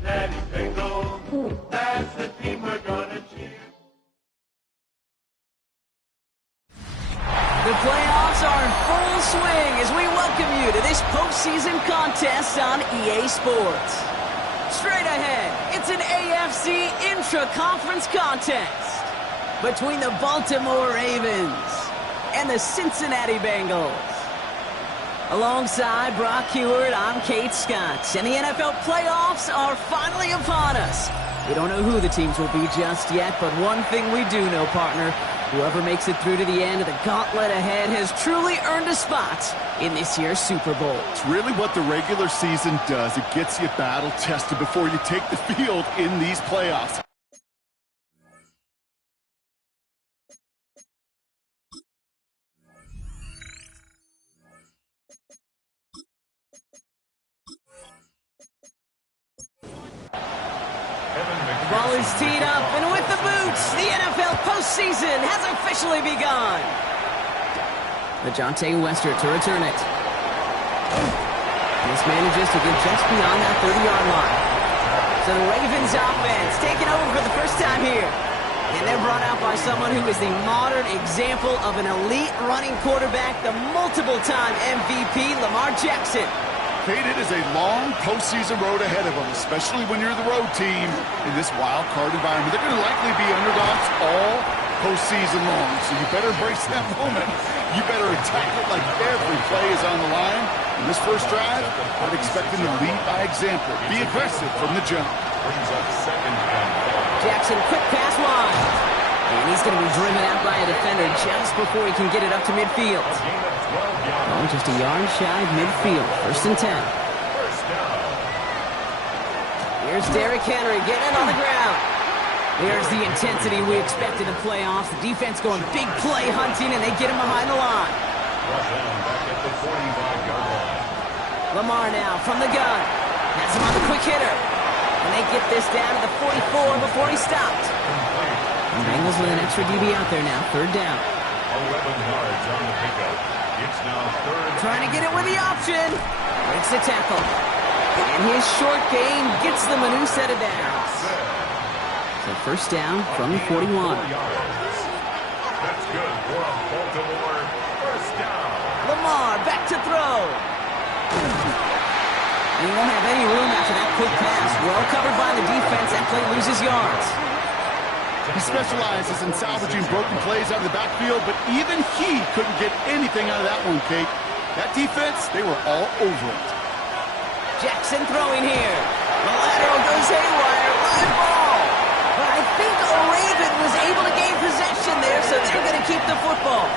Cincinnati Bengals. That's the team we're gonna cheer. The playoffs are in full swing as we welcome you to this postseason contest on EA Sports. Straight ahead, it's an AFC intra-conference contest between the Baltimore Ravens and the Cincinnati Bengals. Alongside Brock Heward, I'm Kate Scott, and the NFL playoffs are finally upon us. We don't know who the teams will be just yet, but one thing we do know, partner, whoever makes it through to the end of the gauntlet ahead has truly earned a spot in this year's Super Bowl. It's really what the regular season does. It gets you battle-tested before you take the field in these playoffs. The ball is teed up, and with the boots, the NFL postseason has officially begun. LeJohntay Wester to return it. This manages to get just beyond that 30-yard line. So the Ravens offense taking over for the first time here. And they're brought out by someone who is the modern example of an elite running quarterback, the multiple-time MVP, Lamar Jackson. Kate, it is a long postseason road ahead of them, especially when you're the road team in this wild card environment. They're going to likely be underdogs all postseason long, so you better embrace that moment. You better attack it like every play is on the line. In this first drive, I'd expect them to lead by example. Be aggressive from the jump. Jackson, quick pass wide. And he's going to be driven out by a defender just before he can get it up to midfield. Oh, just a yard shy of midfield. 1st and 10. Here's Derrick Henry getting it on the ground. There's the intensity we expected in playoffs. The defense going big play hunting, and they get him behind the line. Lamar now from the gun. Has him on the quick hitter. And they get this down to the 44 before he stopped. And Bengals with an extra DB out there now. 3rd down. 11 yards on the pickup. It's now 3rd. Trying to get it with the option. Breaks the tackle. And his short game gets them a new set of downs. So 1st down from the 41. That's good for a Baltimore 1st down. Lamar back to throw. He won't have any room after that quick pass. Well covered by the defense. That play loses yards. He specializes in salvaging broken plays out of the backfield, but even he couldn't get anything out of that one, Kate. That defense, they were all over it. Jackson throwing here. The lateral goes haywire. Live ball. But I think Raven was able to gain possession there, so they're going to keep the football.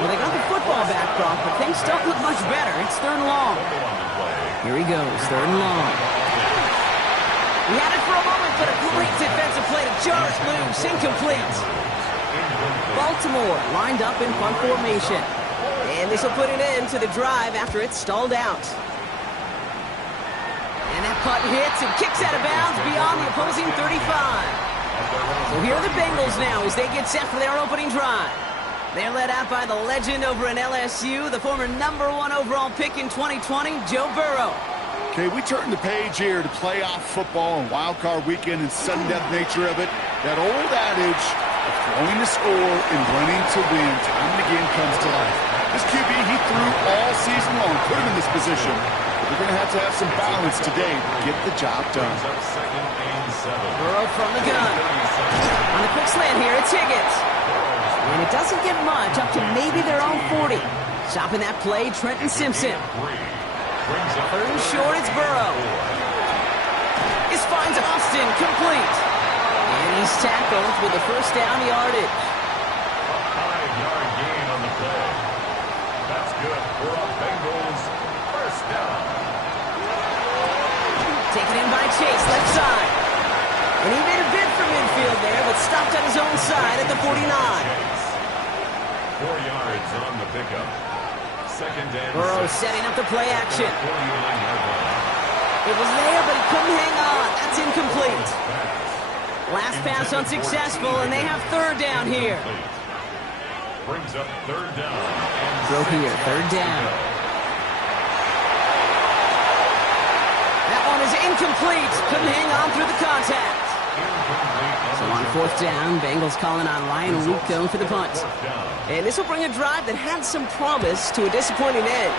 Well, they got the football back, Brock, but things don't look much better. It's 3rd and long. Here he goes, 3rd and long. He had it for a moment, but a great defensive play to jar it loose. Incomplete. Baltimore lined up in punt formation. And this will put an end to the drive after it's stalled out. And that punt hits and kicks out of bounds beyond the opposing 35. So here are the Bengals now as they get set for their opening drive. They're led out by the legend over in LSU, the former #1 overall pick in 2020, Joe Burrow. Okay, we turn the page here to playoff football and wild card weekend and sudden death nature of it. That old adage of throwing to score and running to win time and again comes to life. This QB, he threw all season long, put him in this position. But they're going to have some balance today to get the job done. Burrow from the gun. On the quick slant here, it's Higgins. And it doesn't get much, up to maybe their own 40. Stopping that play, Trenton Simpson. 3rd and short, it's Burrow. This finds Austin, complete. And he's tackled with the 1st down yardage. A 5-yard gain on the play. That's good for a Bengals 1st down. Taken in by Chase, left side. And he made a bid for midfield there, but stopped on his own side at the 49. 4 yards on the pickup. 2nd and Burrow 6. setting up the play action. 49-yard line. It was there, but he couldn't hang on. That's incomplete. Last pass unsuccessful, and they have 3rd down here. Brings up 3rd down. Throw here, 3rd down. That one is Incomplete. Couldn't hang on through the contact. So on fourth down, Bengals calling on Ryan Rico for the punt. And this will bring a drive that had some promise to a disappointing end.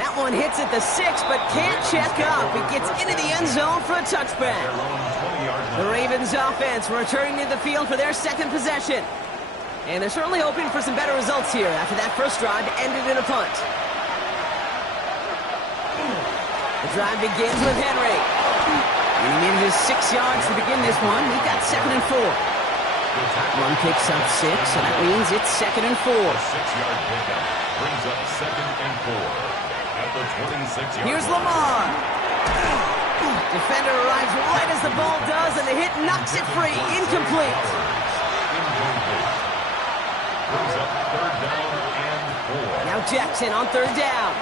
That one hits at the 6, but can't check up. It gets into the end zone for a touchback. The Ravens offense returning to the field for their second possession. And they're certainly hoping for some better results here after that first drive ended in a punt. The drive begins with Henry. And he needed his 6 yards to begin this one. He got 2nd and 4. One picks up 6, so that means it's 2nd and 4. 6-yard pickup brings up 2nd and 4. At the 26-yard Here's Lamar. Defender arrives right as the ball does, and the hit knocks it free. Incomplete. Brings up 3rd down and 4. Now Jackson on 3rd down.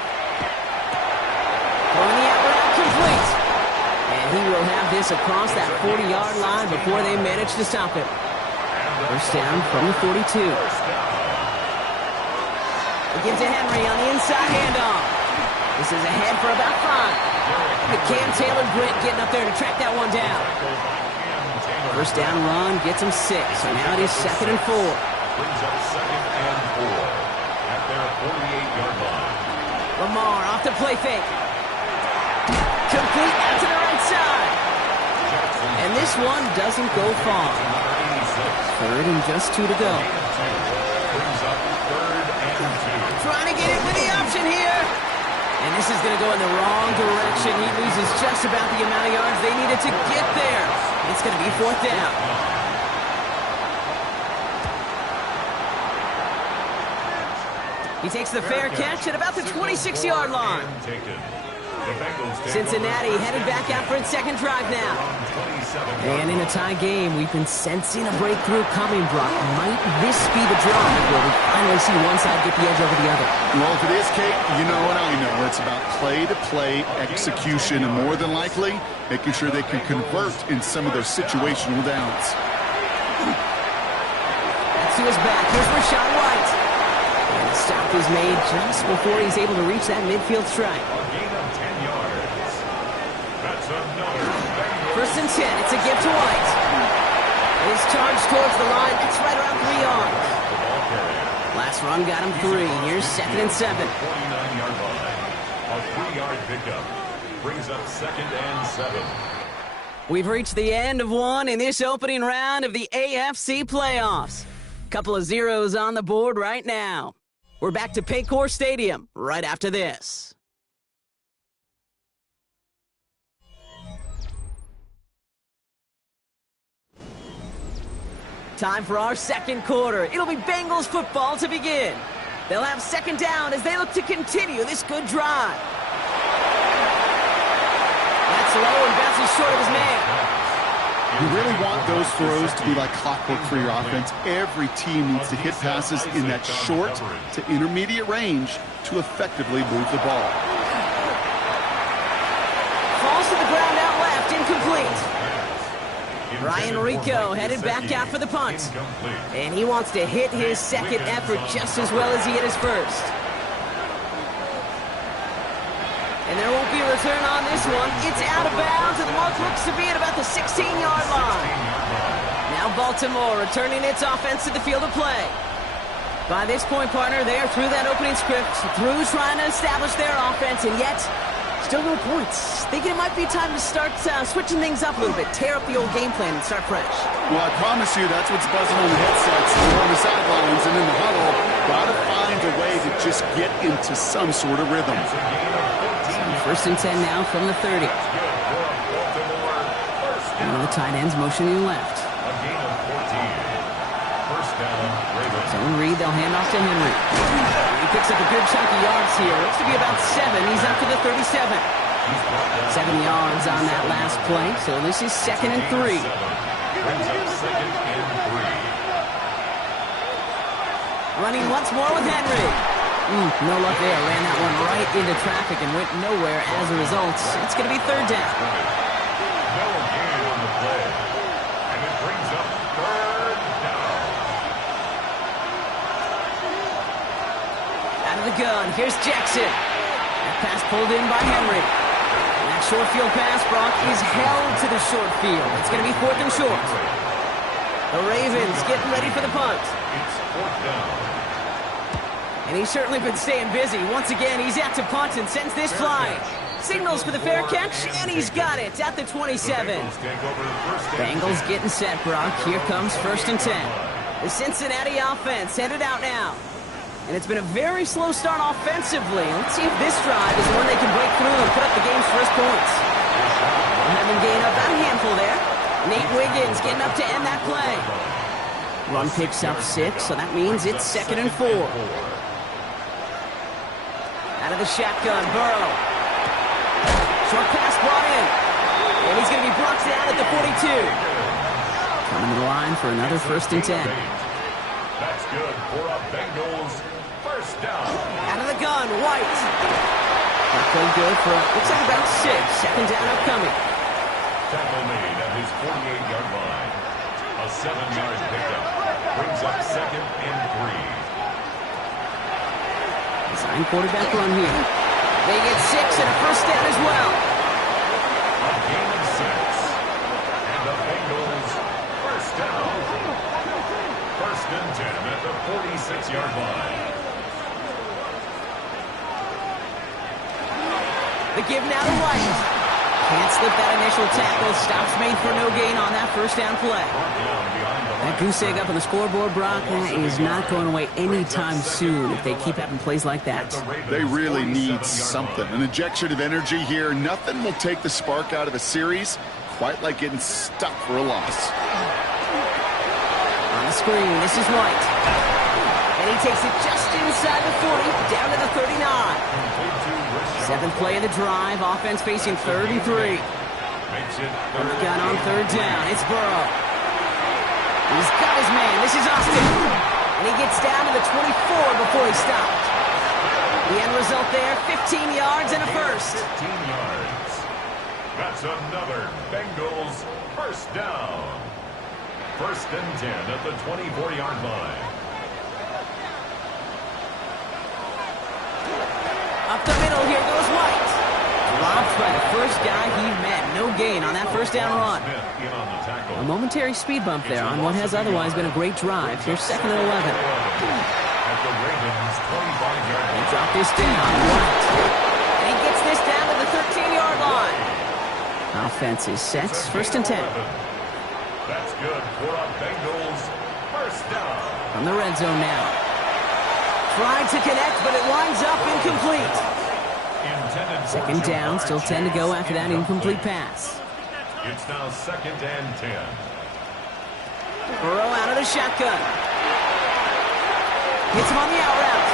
Throwing the out route complete. And he will have this across that 40-yard line before they manage to stop him. First down from the 42. It gives to Henry on the inside handoff. This is ahead for about 5. The Cam Taylor-Britt getting up there to track that one down. First down run gets him 6, so now it is 2nd and 4. Brings up 2nd and 4 at their 48-yard line. Lamar off the play fake. Complete out to the right side. And this one doesn't go far. 3rd and just 2 to go. Brings up 3rd and 2. Trying to get it with the option here. And this is going to go in the wrong direction. He loses just about the amount of yards they needed to get there. It's going to be 4th down. He takes the fair catch at about the 26-yard line. Cincinnati headed back out for its second drive now. And in a tie game, we've been sensing a breakthrough coming, Brock. Might this be the drive where we finally see one side get the edge over the other? Well, if it is, Kate, you know what I know. It's about play-to-play execution, and more than likely, making sure they can convert in some of those situational downs. That's to his back. Here's Rachaad White. And the stop is made just before he's able to reach that midfield strike. First and 10, it's a give to White. And he's charged towards the line. That's right around 3 yards. Last run got him 3. Here's 2nd and 7. 49-yard line. A 3-yard pickup brings up 2nd and 7. We've reached the end of one in this opening round of the AFC playoffs. Couple of zeros on the board right now. We're back to Paycor Stadium right after this. Time for our second quarter. It'll be Bengals football to begin. They'll have 2nd down as they look to continue this good drive. That's low and bounces short of his man. You really want those throws to be like clockwork for your offense. Every team needs to hit passes in that short to intermediate range to effectively move the ball. Falls to the ground out left, incomplete. Ryan Rico headed back out for the punt. And he wants to hit his second effort just as well as he hit his first. And there won't be a return on this one. It's out of bounds, and the mark looks to be at about the 16-yard line. Now Baltimore returning its offense to the field of play. By this point, partner, they are through that opening script, through trying to establish their offense, and yet still no points. Thinking it might be time to start switching things up a little bit, tear up the old game plan and start fresh. Well, I promise you that's what's buzzing on the headsets and on the sidelines and in the huddle. Got to find a way to just get into some sort of rhythm. First and 10 now from the 30. One of the tight ends motioning left. Zone read, they'll hand off to Henry. He picks up a good chunk of yards here. Looks to be about 7. He's up to the 37. 7 yards on that last play, so this is 2nd and 3. Running once more with Henry. No luck there. Ran that one right into traffic and went nowhere as a result. It's going to be 3rd down. No gain on the play. And it brings up 3rd down. Out of the gun. Here's Jackson. At Pass pulled in by Henry. And that short field pass, Brock, is held to the short field. It's going to be 4th and short. The Ravens getting ready for the punt. It's 4th down. And he's certainly been staying busy. Once again, he's out to punt and sends this flying. Signals for the fair catch, and he's got it at the 27. Bengals getting set, Brock. Here comes 1st and 10. The Cincinnati offense headed out now. And it's been a very slow start offensively. Let's see if this drive is the one they can break through and put up the game's first points. Having gained up about a handful there. Nate Wiggins getting up to end that play. Run picks up 6, so that means it's 2nd and 4. Out of the shotgun, Burrow. Short pass brought in. And he's going to be brought down at the 42. Coming to the line for another 1st and 10. That's good for a Bengals 1st down. Out of the gun, White. That played good for, looks like about 6. 2nd down upcoming. Tackle made at his 48-yard line. A 7-yard pickup brings up 2nd and 3. Design quarterback run here. They get 6 and a 1st down as well. A gain of 6. And the Bengals 1st down. 1st and 10 at the 46-yard line. The give now to White. Can't slip that initial tackle. Stops made for no gain on that 1st down play. That goose egg up on the scoreboard, Brock, that is not going away anytime soon if they keep having plays like that. They really need something. An injection of energy here. Nothing will take the spark out of a series quite like getting stuck for a loss. On the screen, this is White. And he takes it just inside the 40, down to the 39. 7th play of the drive. Offense facing 3rd and 3. On the gun on 3rd down. It's Burrow. He's got his man. This is Austin. And he gets down to the 24 before he stopped. The end result there, 15 yards and a 1st. 15 yards. That's another Bengals 1st down. 1st and 10 at the 24-yard line. Up the middle, here goes White. Dropped by the first guy he met. No gain on that 1st down run. A momentary speed bump there on what has otherwise been a great drive. Here's 2nd and 11. They drop this down. White. And he gets this down to the 13-yard line. Offense is set. 1st and 10. That's good for a Bengals 1st down. From the red zone now. Tried to connect, but it winds up incomplete. 2nd down, still 10 to go after that incomplete pass. It's now 2nd and 10. Burrow out of the shotgun. Hits him on the out route.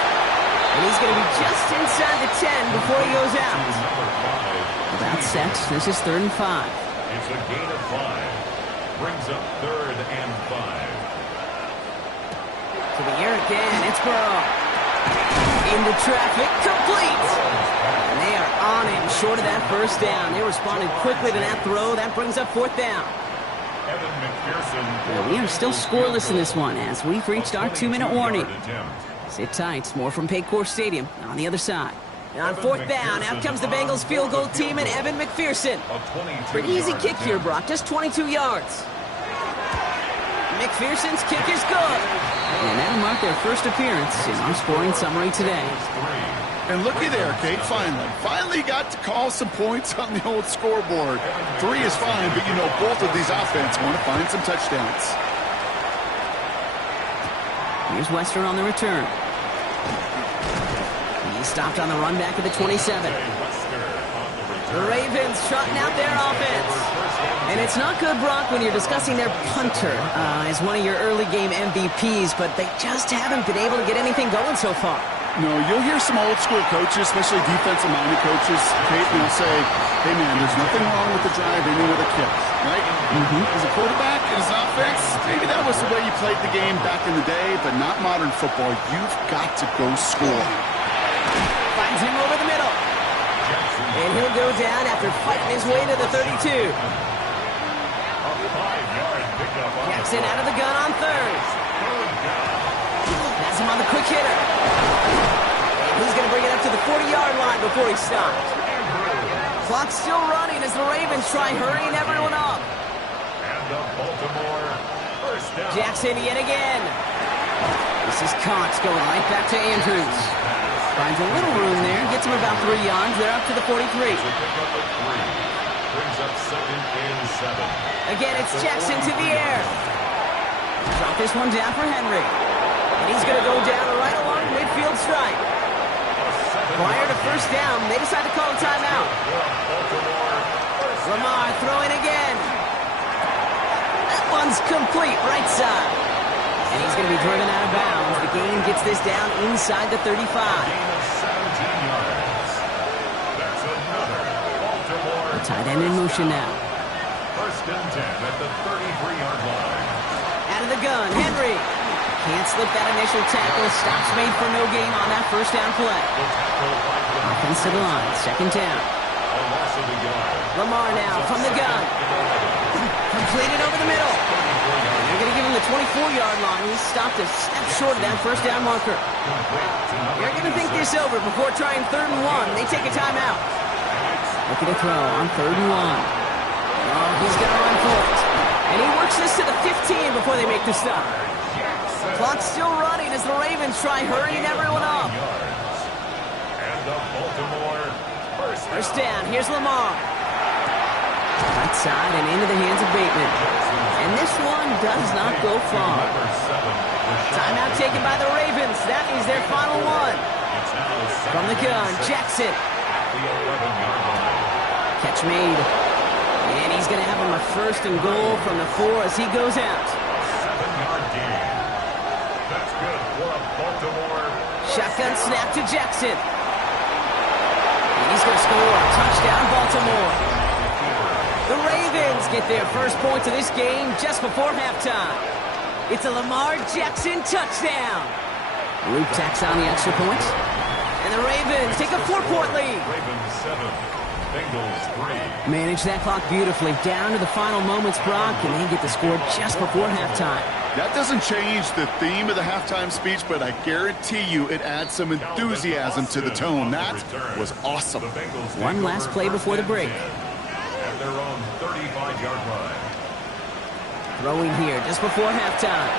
And he's going to be just inside the 10 before he goes out. Without set, this is 3rd and 5. It's a gain of 5. Brings up 3rd and 5. To the air again, it's Burrow. Into traffic, complete. And they are on him, short of that 1st down. They responded quickly to that throw. That brings up 4th down. Well, we are still scoreless in this one as we've reached our 2-minute warning. Sit tight. More from Paycor Stadium on the other side. And on 4th down, out comes the Bengals field goal team and Evan McPherson. Pretty easy kick here, Brock. Just 22 yards. McPherson's kick is good. And that'll mark their 1st appearance in our scoring summary today. And looky there, Kate, finally got to call some points on the old scoreboard. 3 is fine, but you know both of these offenses want to find some touchdowns. Here's Wester on the return. He stopped on the run back at the 27. The Ravens trotting out their offense. And it's not good, Brock, when you're discussing their punter as one of your early game MVPs, but they just haven't been able to get anything going so far. No, you'll hear some old school coaches, especially defensive-minded coaches, Kate, and they'll say, hey, man, there's nothing wrong with the drive ending with a kick, right? As a quarterback in his offense, maybe that was the way you played the game back in the day, but not modern football. You've got to go score. Finds him over the middle. And he'll go down after fighting his way to the 32. Jackson out of the gun on 3rd. That's him on the quick hitter. And He's going to bring it up to the 40-yard line before he stops. Clock's still running as the Ravens try hurrying everyone up. And the Baltimore first down. Jackson yet again. This is Cox going right back to Andrews. Finds a little room there, gets him about 3 yards. They're up to the 43. Brings up 2nd and 7. Again, it's Jackson to the air. Drop this one down for Henry. And he's going to go down right along midfield stripe. Prior to first down, they decide to call a timeout. Lamar throwing again. That one's complete, right side. And he's going to be driven out of bounds. The gain gets this down inside the 35. Gain of 17 yards. That's another Baltimore. The tight end in motion now. First and 10 at the 33-yard line. Out of the gun, Henry. Can't slip that initial tackle. Stops made for no gain on that first down play. Offensive line, second down. A loss of a yard. Lamar now from the gun. Completed over the middle. They're going to give him the 24-yard line. He stopped a step short of that first down marker. They're going to think this over before trying 3rd and 1. They take a timeout. Looking to throw on 3rd and 1. Oh, he's going to run for it. And he works this to the 15 before they make the stop. Clock's still running as the Ravens try hurrying everyone up. And the Baltimore First down. Here's Lamar. Right side and into the hands of Bateman. And this one does not go far. Timeout taken by the Ravens. That is their final one. From the gun, Jackson. Catch made. And he's going to have him a 1st and goal from the 4 as he goes out. 7-yard gain. That's good for a Baltimore. Shotgun snap to Jackson. And he's going to score. Touchdown, Baltimore. The Ravens get their first points of this game just before halftime. It's a Lamar Jackson touchdown. Luke tacks on the extra point. And the Ravens take a 4-point lead. Ravens 7, Bengals 3. Manage that clock beautifully. Down to the final moments, Brock, and they get the score just before halftime. That doesn't change the theme of the halftime speech, but I guarantee you it adds some enthusiasm to the tone. That was awesome. One last play before the break. At their own 35-yard line. Throwing here just before halftime.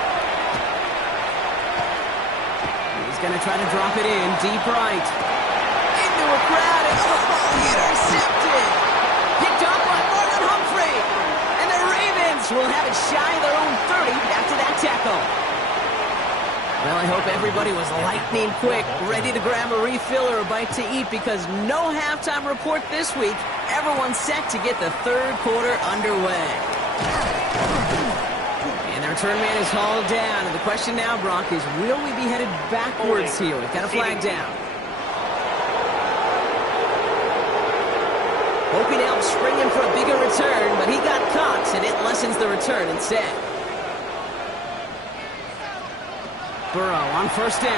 He's going to try to drop it in deep right. Into a crowd, and intercepted. Picked up by Marlon Humphrey. And the Ravens will have it shy of their own 30 after that tackle. Well, I hope everybody was lightning quick, ready to grab a refill or a bite to eat, because no halftime report this week. Everyone's set to get the 3rd quarter underway. And the return man is hauled down. And the question now, Brock, is will we be headed backwards here? We've got a flag down. Hoping to help spring him for a bigger return, but he got Cox, and it lessens the return instead. Burrow on first down.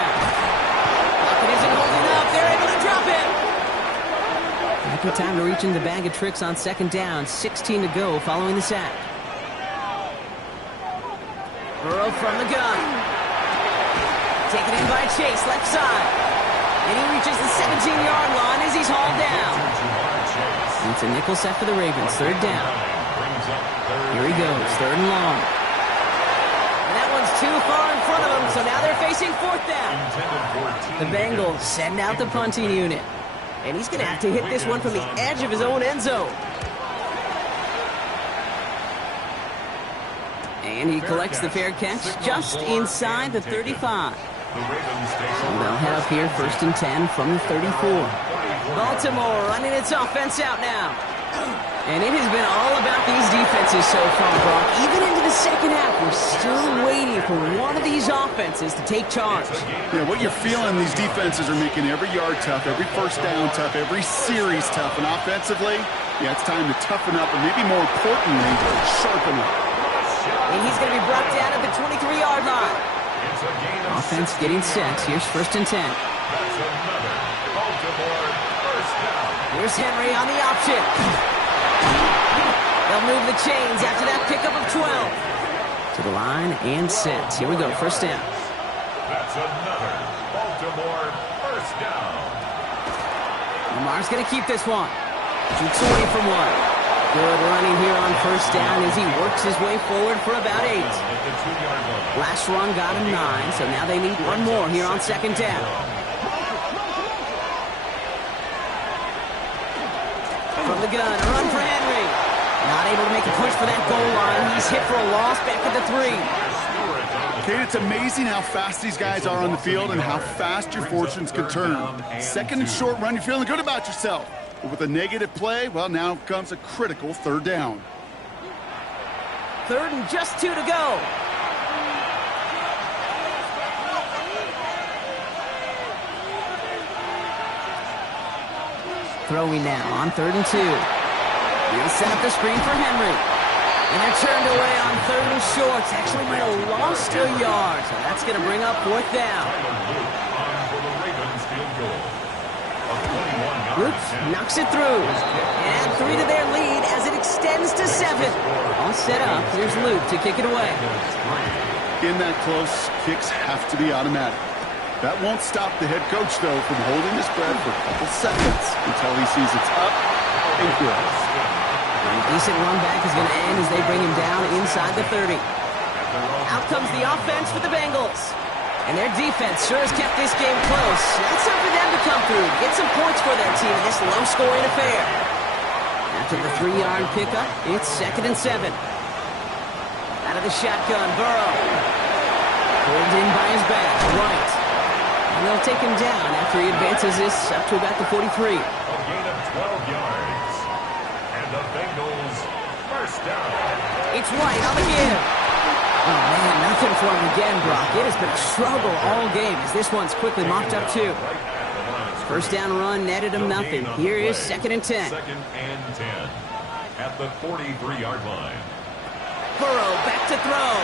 Lockett isn't holding up. They're able to drop him. Good time to reach in the bag of tricks on 2nd down. 16 to go following the sack. Burrow from the gun. Taken in by Chase, left side. And he reaches the 17-yard line as he's hauled down. It's a nickel set for the Ravens. 3rd down. Here he goes. 3rd and long. And that one's too far in front of him, so now they're facing 4th down. The Bengals send out the punting unit. And he's going to have to hit this one from the edge of his own end zone. And he collects the fair catch just inside the 35. So they'll head up here 1st and 10 from the 34. Baltimore running its offense out now. And it has been all about these defenses so far, Brock. Even into the 2nd half, we're still waiting for one of these offenses to take charge. Yeah, what you're feeling, these defenses are making every yard tough, every first down tough, every series tough. And offensively, yeah, it's time to toughen up and maybe more importantly, sharpen up. And he's going to be brought down at the 23-yard line. Offense getting set. Here's 1st and 10. Here's Henry on the option. They'll move the chains after that pickup of 12. To the line and set. Here we go, 1st down. That's another Baltimore 1st first down. Lamar's going to keep this one. Shoots away from one. Good running here on first down as he works his way forward for about 8. Last run got him 9, so now they need one more here on second down. From the gun, a run for Henry. Not able to make a push for that goal line. He's hit for a loss back at the 3. Kate, it's amazing how fast these guys are on the field and how fast your fortunes can turn. Second and short run, you're feeling good about yourself. But with a negative play, well, now comes a critical third down. Third and just 2 to go. Throwing now on 3rd and 2. He'll set up the screen for Henry. And they're turned away on 3rd and short. Actually might have lost a yard. So that's going to bring up 4th down. Luke knocks it through. And 3 to their lead as it extends to 7. All set up. Here's Luke to kick it away. In that close, kicks have to be automatic. That won't stop the head coach, though, from holding his breath for a couple seconds until he sees it's up and good. A decent run back is going to end as they bring him down inside the 30. Out comes the offense for the Bengals. And their defense sure has kept this game close. It's time for them to come through, get some points for their team in this low-scoring affair. After the 3-yard pickup, it's 2nd and 7. Out of the shotgun, Burrow. Pulled in by his back, right. And they'll take him down after he advances this up to about the 43. A gain of 12 yards. And the Bengals first down. It's White on the give. Oh, man, nothing for him again, Brock. It has been a struggle all game as this one's quickly mopped up, too. First down run netted him nothing. Here is 2nd and 10. 2nd and 10 at the 43-yard line. Burrow back to throw.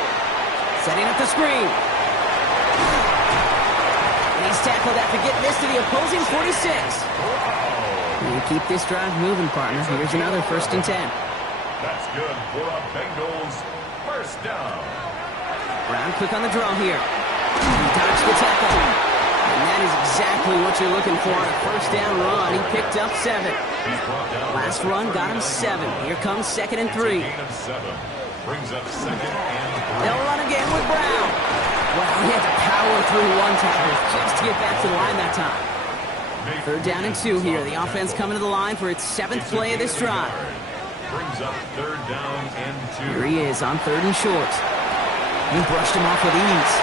Setting up the screen. And he's tackled after getting this to the opposing 46. You keep this drive moving, partner. Here's another 1st and 10. That's good for a Bengals first down. Brown quick on the draw here. He dodged the tackle. And that is exactly what you're looking for on a first down run. He picked up 7. Last run got him 7. Here comes 2nd and 3. Gain of 7 brings up 2nd and 3. They'll run again with Brown. Wow, he had to power through one tackle just to get back to the line that time. 3rd down and 2 here. The offense coming to the line for its 7th play of this drive. Brings up 3rd down and 2. Here he is on 3rd and short. He brushed him off with ease.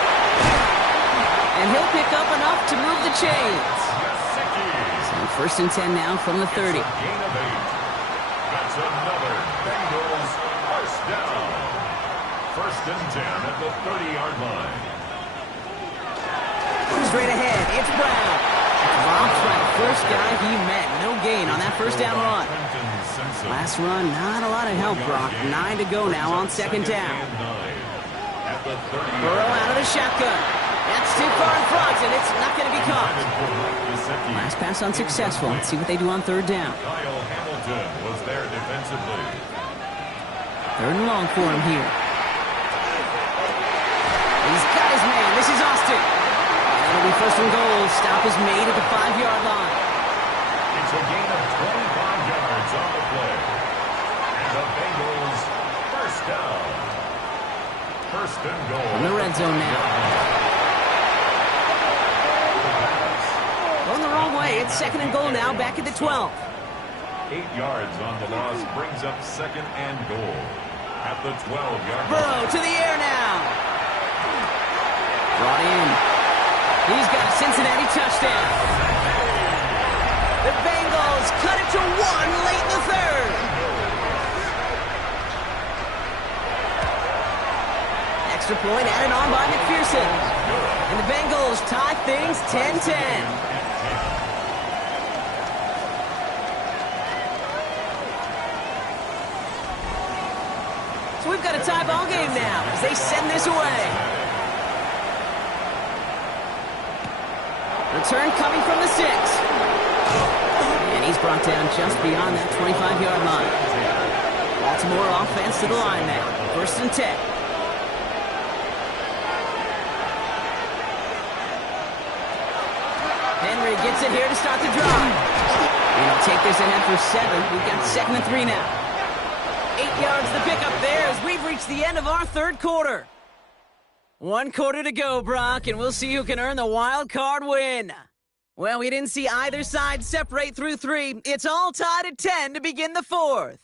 And he'll pick up enough to move the chains. So 1st and 10 now from the 30. Gain of 8. That's another Bengals first down. 1st and 10 at the 30-yard line. Straight ahead, it's Brown. Drops by the first guy he met. No gain on that first down run. Last run, not a lot of help, Brock. 9 to go now on 2nd down. Burrow out of the shotgun. That's too far in front, and it's not going to be caught. Last pass unsuccessful. Let's see what they do on 3rd down. Kyle Hamilton was there defensively. 3rd and long for him here. He's got his man. This is Austin. It'll be 1st and goal. Stop is made at the 5-yard line. It's a gain of 25 yards on the play. And the Bengals first down. 1st and goal. In the red zone now. Going the wrong way. It's 2nd and goal now, back at the 12. 8 yards on the loss brings up 2nd and goal. At the 12-yard line. Burrow to the air now. Brought in. He's got a Cincinnati touchdown. The Bengals cut it to 1 late in the 3rd. Extra point added on by McPherson. And the Bengals tie things 10-10. So we've got a tie ball game now as they send this away. Return coming from the 6. And he's brought down just beyond that 25-yard line. Baltimore offense to the line now. 1st and 10. Henry gets it here to start the drive. And he'll take this ahead for 7. We've got 2nd and 3 now. 8 yards to pick up there as we've reached the end of our third quarter. 1 quarter to go, Brock, and we'll see who can earn the wild card win. Well, we didn't see either side separate through 3. It's all tied at 10 to begin the 4th.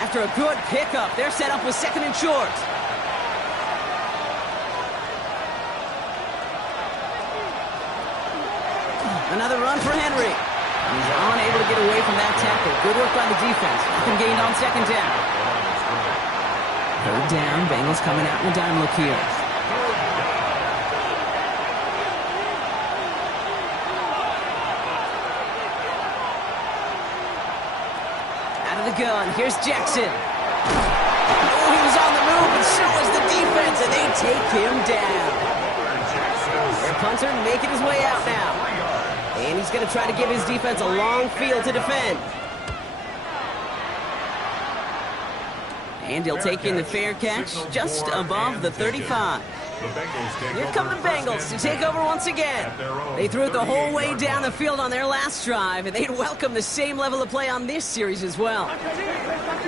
After a good pickup, they're set up with 2nd and short. Another run for Henry. He's unable to get away from that tackle. Good work by the defense. Nothing gained on 2nd down. 3rd down. Bengals coming out in a dime look here. Out of the gun. Here's Jackson. Oh, he was on the move, but so was the defense, and they take him down. Their punter making his way out now. And he's going to try to give his defense a long field to defend. And he'll take in the fair catch just above the 35. Here come the Bengals to take over once again. They threw it the whole way down the field on their last drive, and they'd welcome the same level of play on this series as well.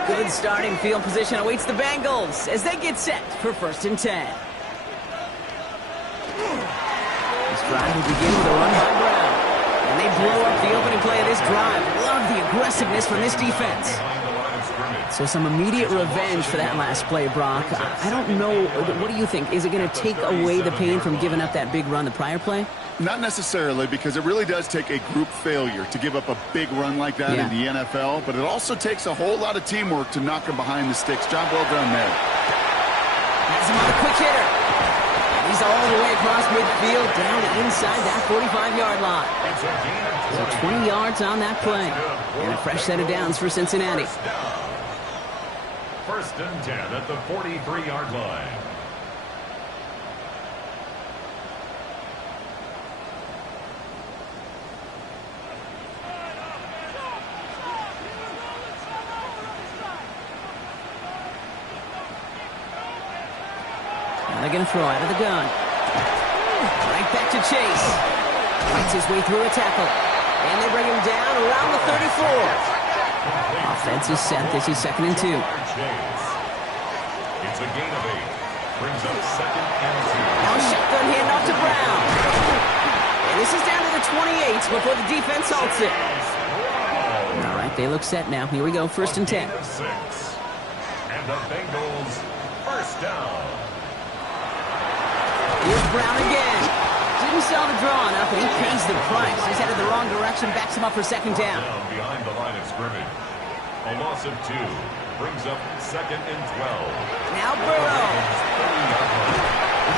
Good starting field position awaits the Bengals as they get set for 1st and 10. This drive will begin with a run by Brown. And they blow up the opening play of this drive. Love the aggressiveness from this defense. So some immediate revenge for that last play, Brock. I don't know. What do you think? Is it going to take away the pain from giving up that big run the prior play? Not necessarily, because it really does take a group failure to give up a big run like that in the NFL. But it also takes a whole lot of teamwork to knock him behind the sticks. Job well done there. Has him on a quick hitter. He's all the way across midfield, down to inside that 45-yard line. So 20 yards on that play. And a fresh set of downs for Cincinnati. 1st and 10 at the 43-yard line. Now they're going to throw out of the gun. Right back to Chase. Fights his way through a tackle. And they bring him down around the 34. Offense is set. This is 2nd and 2. It's a gain of 8. Brings up 2nd and 2. Now a shotgun handoff to Brown. And this is down to the 28 before the defense halts it. All right, they look set now. Here we go, 1st and 10. 6. And the Bengals 1st down. Here's Brown again. Didn't sell the draw enough, and he pays the price. He's headed the wrong direction, backs him up for 2nd down. Behind the line of scrimmage. A loss of 2 brings up 2nd and 12. Now Burrow.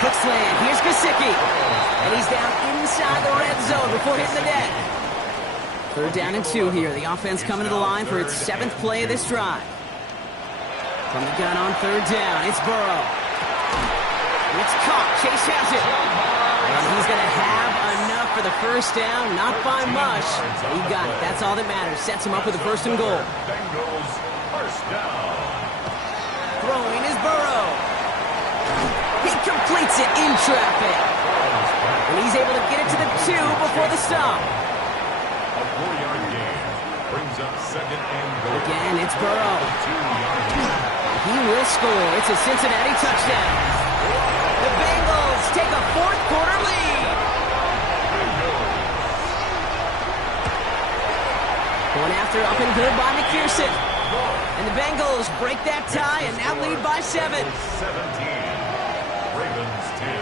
Quick slant. Here's Gesicki. And he's down inside the red zone before hitting the deck. 3rd down and 2 here. The offense coming to the line for its 7th play of this drive. From the gun on 3rd down, it's Burrow. It's caught. Chase has it. And he's going to have enough for the 1st down. Not by much. He got it. That's all that matters. Sets him up with a 1st and goal. Bengals 1st down. Throwing is Burrow. He completes it in traffic. And he's able to get it to the 2 before the stop. A 4-yard gain brings up 2nd and goal. Again, it's Burrow. 2-yard gain. He will score. It's a Cincinnati touchdown. The Bengals take a 4th quarter lead. Going after up and good by McPherson. And the Bengals break that tie and now lead by 7. 17. Ravens 10.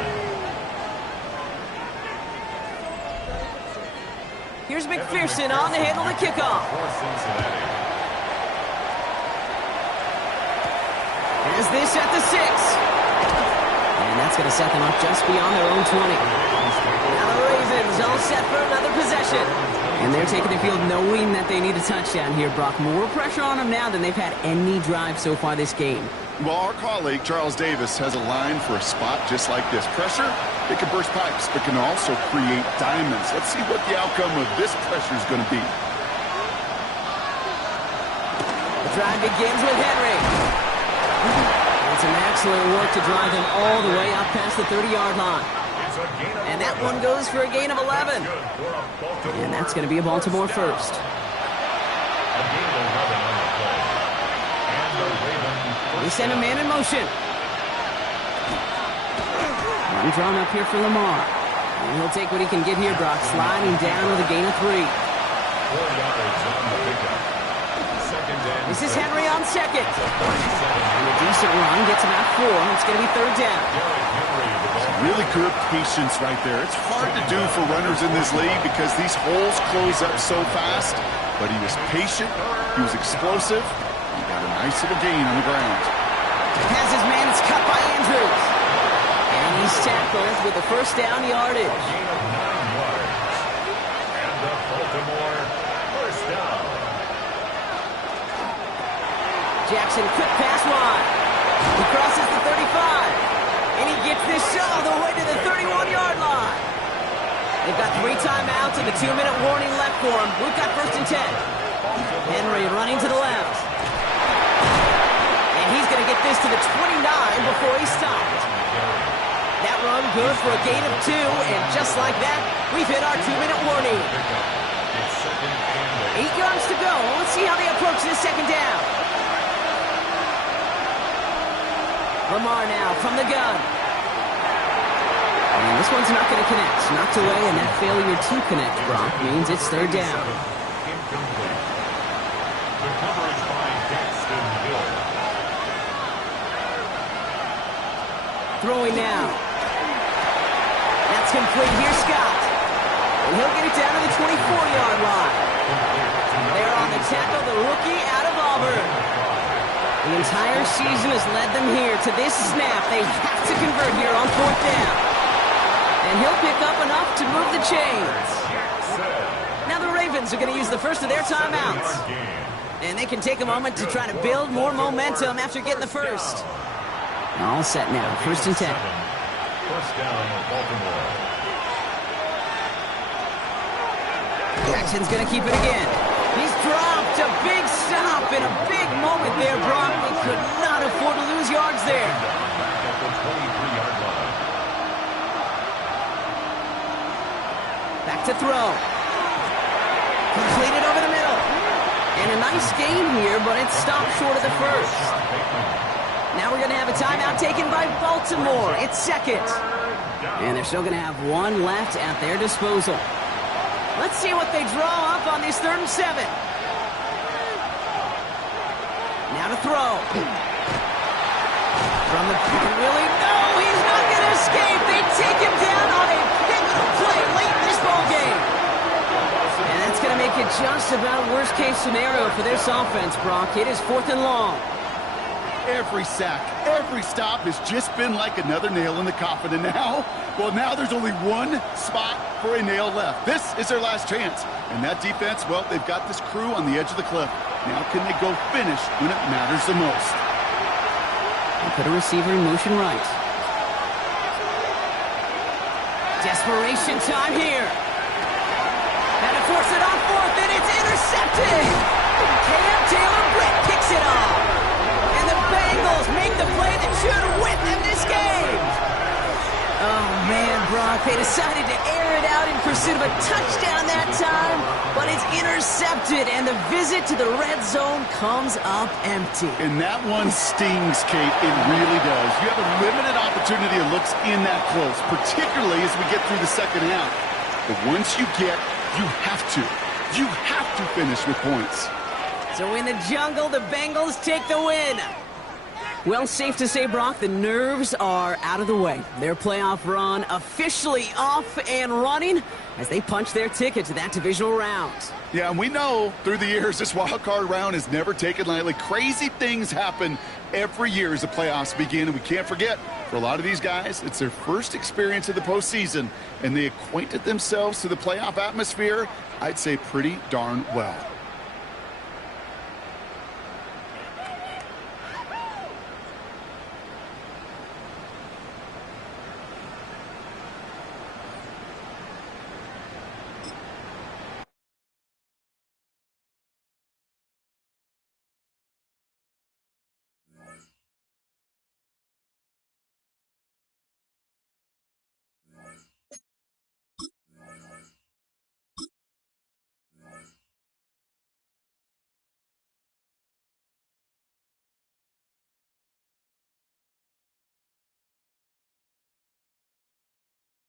Here's McPherson on to handle the kickoff. For Cincinnati. Here's this at the 6. And that's going to set them up just beyond their own 20. Now the Ravens all set for another possession. And they're taking the field knowing that they need a touchdown here, Brock. More pressure on them now than they've had any drive so far this game. Well, our colleague, Charles Davis, has a line for a spot just like this. Pressure, it can burst pipes, but can also create diamonds. Let's see what the outcome of this pressure is going to be. The drive begins with Henry. And some excellent work to drive them all the way up past the 30-yard line. And that one goes for a gain of 11. And that's going to be a Baltimore first. They send a man in motion. Run drawn up here for Lamar. And he'll take what he can get here, Brock, sliding down with a gain of 3. 4 yards on the pickup. Second down. This is Henry on second. And a decent run gets him out 4. It's going to be third down. Really good patience right there. It's hard to do for runners in this league because these holes close up so fast. But he was patient. He was explosive. He got a nice little gain on the ground. Has his man. It's cut by Andrews. And he's tackled with a first down yardage. Gain of 9 yards. And the Baltimore first down. Jackson, quick pass wide. He crosses the 35. And he gets this shot all the way to the 31-yard line. They've got 3 timeouts and a 2-minute warning left for him. We've got first and 10. Henry running to the left. And he's going to get this to the 29 before he stopped. That run good for a gain of 2, and just like that, we've hit our 2-minute warning. 8 yards to go. Let's see how they approach this second down. Lamar now from the gun. And this one's not going to connect. Knocked away, and that failure to connect, Brock, means it's third down. Incomplete. The coverage by Daxton Hill. Throwing now. That's complete. Here's Scott. And he'll get it down to the 24-yard line. There on the tackle, the rookie out of Auburn. The entire season has led them here to this snap. They have to convert here on fourth down. And he'll pick up enough to move the chains. Now the Ravens are going to use the first of their timeouts. And they can take a moment to try to build more momentum after getting the first. All set now, first and 10. First down, Baltimore. Jackson's going to keep it again. He's dropped a big stop in a big moment there, Brock. They could not afford to lose yards there. Back at the 23-yard line. Back to throw. Completed over the middle. And a nice gain here, but it stopped short of the first. Now we're going to have a timeout taken by Baltimore. It's second. And they're still going to have 1 left at their disposal. Let's see what they draw up on this 3rd and 7. Now to throw. From the really, no, he's not going to escape. They take him down on a pivotal play late in this ball game. And that's going to make it just about worst-case scenario for this offense, Brock. It is 4th and long. Every sack, every stop has just been like another nail in the coffin. And now, well, now there's only 1 spot for a nail left. This is their last chance. And that defense, well, they've got this crew on the edge of the cliff. Now can they go finish when it matters the most? They put a receiver in motion right. Desperation time here. And to force it on 4th, and it's intercepted. Cam Taylor-Britt picks it off. And the Bengals make the play that should win them this game. Oh, man, Brock, they decided to air it out in pursuit of a touchdown that time, but it's intercepted, and the visit to the red zone comes up empty. And that one stings, Kate. It really does. You have a limited opportunity that looks in that close, particularly as we get through the second half. But once you get, you have to finish with points. So in the jungle, the Bengals take the win. Well, safe to say, Brock, the nerves are out of the way. Their playoff run officially off and running as they punch their ticket to that divisional round. Yeah, and we know through the years this wild card round is never taken lightly. Crazy things happen every year as the playoffs begin, and we can't forget, for a lot of these guys, it's their first experience of the postseason, and they acquainted themselves to the playoff atmosphere, I'd say pretty darn well.